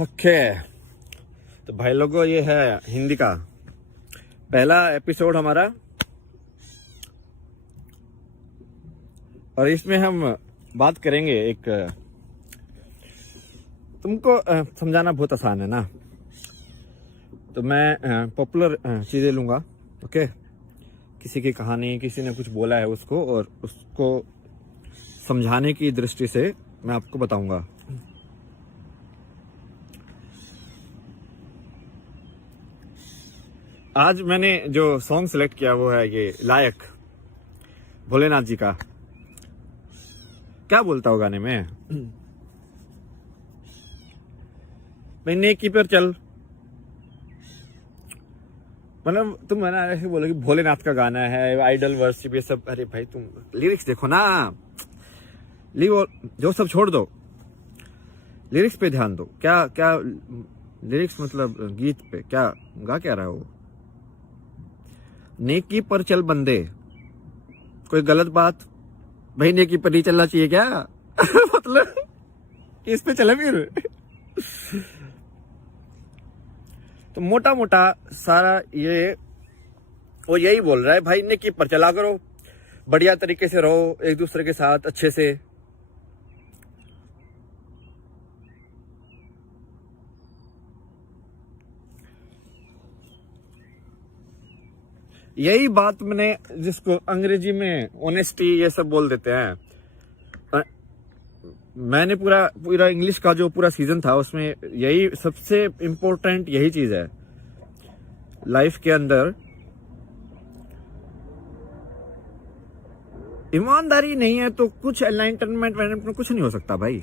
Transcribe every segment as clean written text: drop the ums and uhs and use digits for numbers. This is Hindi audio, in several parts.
ओके, तो भाई लोगों ये है हिंदी का पहला एपिसोड हमारा, और इसमें हम बात करेंगे एक, तुमको समझाना बहुत आसान है ना, तो मैं पॉपुलर चीज़ें लूँगा। ओके, किसी की कहानी, किसी ने कुछ बोला है उसको, और उसको समझाने की दृष्टि से मैं आपको बताऊंगा। आज मैंने जो सॉन्ग सेलेक्ट किया वो है ये लायक, भोलेनाथ जी का। क्या बोलता हो गाने में? भाई नेकी पर चल, मतलब तुम है ना ऐसे बोलो कि भोलेनाथ का गाना है, आइडल वर्शिप, ये सब। अरे भाई तुम लिरिक्स देखो ना, जो सब छोड़ दो, लिरिक्स पे ध्यान दो। क्या क्या लिरिक्स, मतलब गीत पे क्या गा क्या रहा हो? नेकी पर चल बंदे, कोई गलत बात? भाई नेकी पर नहीं चलना चाहिए क्या? मतलब इस पे चले फिर। तो मोटा मोटा सारा ये वो यही बोल रहा है, भाई नेकी पर चला करो, बढ़िया तरीके से रहो एक दूसरे के साथ अच्छे से। यही बात मैंने, जिसको अंग्रेजी में ऑनेस्टी ये सब बोल देते हैं, मैंने पूरा इंग्लिश का जो पूरा सीजन था उसमें यही सबसे इम्पोर्टेंट यही चीज है लाइफ के अंदर। ईमानदारी नहीं है तो कुछ एनलाइटनमेंट में कुछ नहीं हो सकता भाई,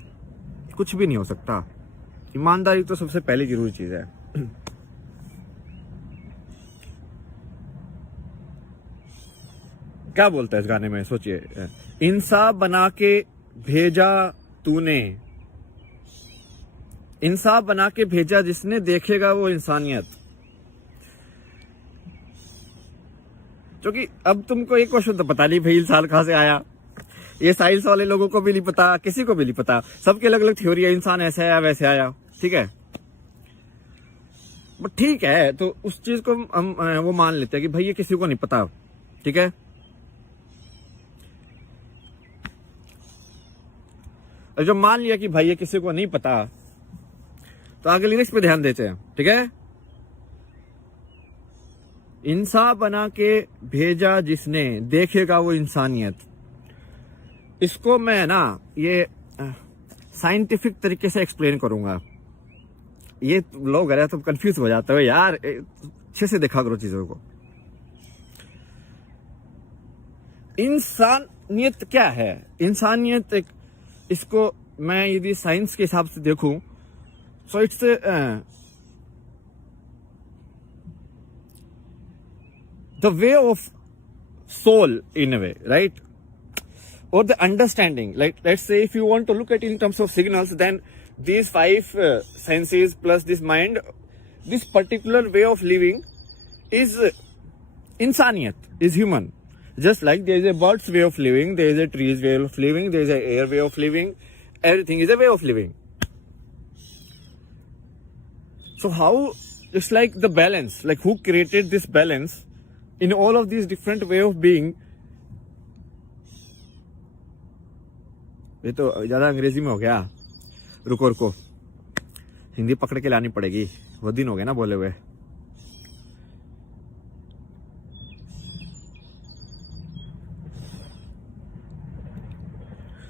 कुछ भी नहीं हो सकता। ईमानदारी तो सबसे पहली जरूरी चीज है। क्या बोलता है इस गाने में, सोचिए। इंसाफ बना के भेजा तूने, इंसाफ बना के भेजा जिसने, देखेगा वो इंसानियत। क्योंकि अब तुमको एक क्वेश्चन तो पता नहीं भाई इंसान कहां से आया, ये साइंस वाले लोगों को भी नहीं पता, किसी को भी नहीं पता, सबके अलग अलग थ्योरी है, इंसान ऐसे आया वैसे आया, ठीक है। बट ठीक है, तो उस चीज को हम वो मान लेते हैं कि भाई ये किसी को नहीं पता, ठीक है। और जब मान लिया कि भाई ये किसी को नहीं पता, तो आगे लिरिक्स पे ध्यान देते हैं, ठीक है। इंसान बना के भेजा जिसने, देखेगा वो इंसानियत। इसको मैं ना ये साइंटिफिक तरीके से एक्सप्लेन करूंगा। ये लोग अरे तुम कंफ्यूज हो जाते हो यार, अच्छे से देखा करो चीजों को। इंसानियत क्या है? इंसानियत एक, इसको मैं यदि साइंस के हिसाब से देखूं, so it's the way of soul in a way, right? Or the understanding, like let's say if you want to look at it in terms of signals, then these five senses plus this mind, this particular way of living is insaniyat, is human. Just like there is a bird's way of living, there is a tree's way of living, there is a air way of living, everything is a way of living. So how, it's like the balance, like who created this balance in all of these different way of being? ये तो ज्यादा अंग्रेजी में हो गया, रुको हिंदी पकड़ के लानी पड़ेगी, वो दिन हो गए ना बोले हुए।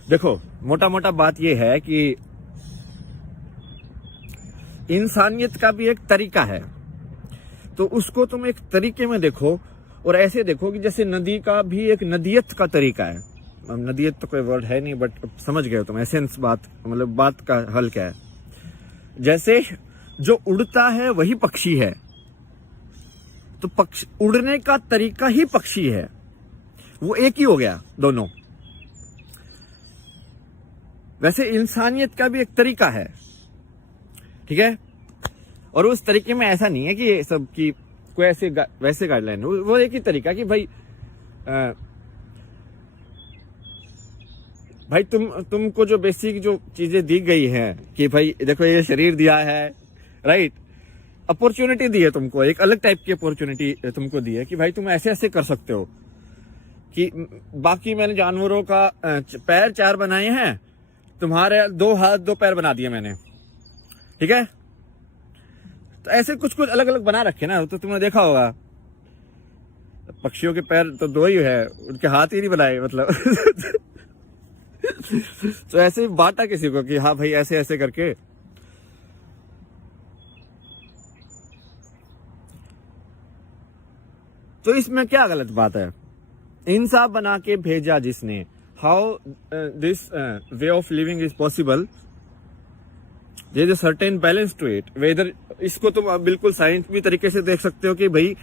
देखो मोटा मोटा बात ये है कि इंसानियत का भी एक तरीका है, तो उसको तुम एक तरीके में देखो, और ऐसे देखो कि जैसे नदी का भी एक नदियत का तरीका है। नदियत तो कोई वर्ड है नहीं, बट समझ गए हो तुम एसेंस, बात मतलब बात का हल क्या है। जैसे जो उड़ता है वही पक्षी है, तो पक्षी उड़ने का तरीका ही पक्षी है, वो एक ही हो गया दोनों। वैसे इंसानियत का भी एक तरीका है, ठीक है। और उस तरीके में ऐसा नहीं है कि ये सब की कोई ऐसे वैसे गाइडलाइन, वो एक ही तरीका कि भाई भाई तुमको जो बेसिक जो चीजें दी गई हैं कि भाई देखो ये शरीर दिया है, राइट, अपॉर्चुनिटी दी है तुमको, एक अलग टाइप की अपॉर्चुनिटी तुमको दी है कि भाई तुम ऐसे ऐसे कर सकते हो कि बाकी मैंने जानवरों का पैर 4 बनाए हैं, तुम्हारे 2 हाथ 2 पैर बना दिए मैंने, ठीक है। तो ऐसे कुछ कुछ अलग अलग बना रखे ना, तो तुमने देखा होगा पक्षियों के पैर तो 2 ही है, उनके हाथ ही नहीं बनाए मतलब तो ऐसे ही बांटा किसी को कि हाँ भाई ऐसे ऐसे करके। तो इसमें क्या गलत बात है? इंसान बना के भेजा जिसने, how this way of living is possible, there is a certain balance to it. Whether इसको तुम बिल्कुल साइंस भी तरीके से देख सकते हो कि भाई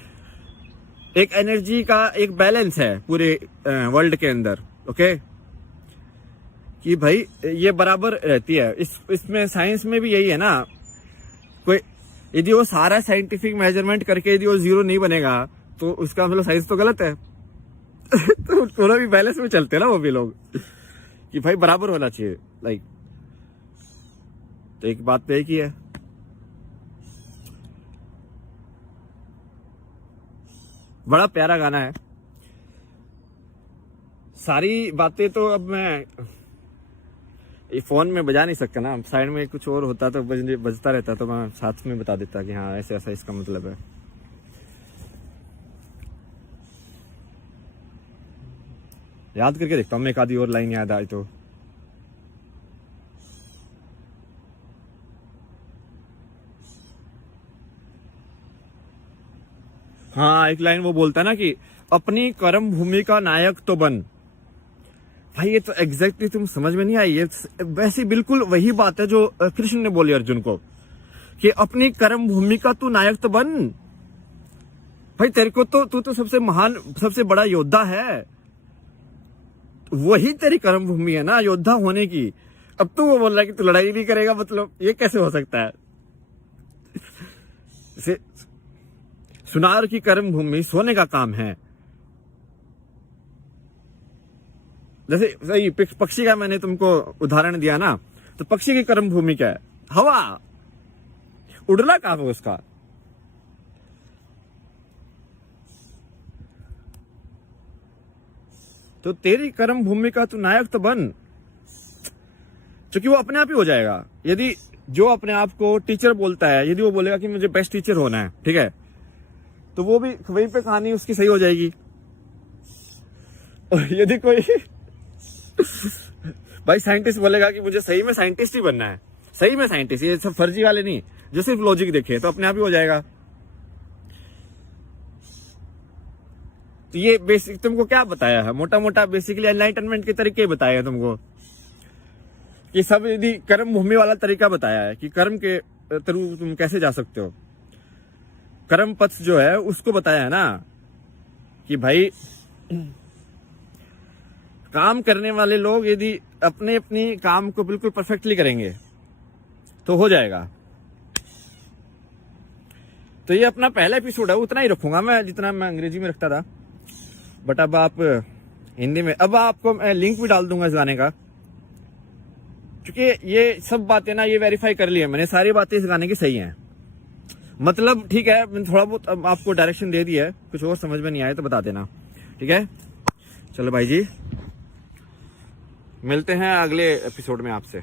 एक एनर्जी का एक बैलेंस है पूरे वर्ल्ड के अंदर, ओके, कि भाई ये बराबर रहती है। इसमें साइंस में भी यही है ना, कोई यदि वो सारा साइंटिफिक मेजरमेंट करके यदि वो 0 नहीं बनेगा तो उसका मतलब साइंस तो गलत है तो थोड़ा भी बैलेंस में चलते हैं ना वो भी लोग कि भाई बराबर होना चाहिए, लाइक। तो एक बात तो एक ही है। बड़ा प्यारा गाना है, सारी बातें तो अब मैं ये फोन में बजा नहीं सकता ना, साइड में कुछ और होता तो बजता रहता तो मैं साथ में बता देता कि हाँ ऐसे ऐसा इसका मतलब है। याद करके देखता हूँ मैं, एक आधी और लाइन याद आई तो। हाँ, एक लाइन वो बोलता है ना कि अपनी कर्म भूमि का नायक तो बन। भाई ये तो एग्जैक्टली तुम समझ में नहीं आई, ये वैसे बिल्कुल वही बात है जो कृष्ण ने बोली अर्जुन को कि अपनी कर्म भूमि का तू नायक तो बन। भाई तेरे को तो तू तो सबसे महान सबसे बड़ा योद्धा है, वही तेरी कर्म भूमि है ना योद्धा होने की। अब तू वो बोल रहा है कि तू लड़ाई नहीं करेगा, मतलब ये कैसे हो सकता है? सुनार की कर्म भूमि सोने का काम है। जैसे सही पक्षी का मैंने तुमको उदाहरण दिया ना, तो पक्षी की कर्म भूमि क्या है? हवा, उड़ना काम है उसका। तो तेरी कर्म भूमि का तू नायक तो बन, क्योंकि वो अपने आप ही हो जाएगा। यदि जो अपने आप को टीचर बोलता है, यदि वो बोलेगा कि मुझे बेस्ट टीचर होना है, ठीक है, तो वो भी वहीं पे कहानी उसकी सही हो जाएगी। और यदि कोई भाई साइंटिस्ट बोलेगा कि मुझे सही में साइंटिस्ट ही बनना है, सही में साइंटिस्ट, ये सब फर्जी वाले नहीं, जो सिर्फ लॉजिक देखे, तो अपने आप ही हो जाएगा। तो ये बेसिक तुमको क्या बताया है? मोटा मोटा बेसिकली एनलाइटनमेंट के तरीके बताए हैं तुमको, कि सब यदि कर्म भूमि वाला तरीका बताया है कि कर्म के थ्रू तुम कैसे जा सकते हो। कर्म पथ जो है उसको बताया है ना कि भाई काम करने वाले लोग यदि अपने अपनी काम को बिल्कुल परफेक्टली करेंगे तो हो जाएगा। तो ये अपना पहला एपिसोड है, उतना ही रखूंगा मैं जितना मैं अंग्रेजी में रखता था, बट अब आप हिंदी में, अब आपको मैं लिंक भी डाल दूंगा इस गाने का, क्योंकि ये सब बातें ना ये वेरीफाई कर ली है मैंने, सारी बातें इस गाने की सही हैं। मतलब ठीक है, मैंने थोड़ा बहुत अब आपको डायरेक्शन दे दिया है, कुछ और समझ में नहीं आए तो बता देना, ठीक है। चलो भाई जी, मिलते हैं अगले एपिसोड में आपसे।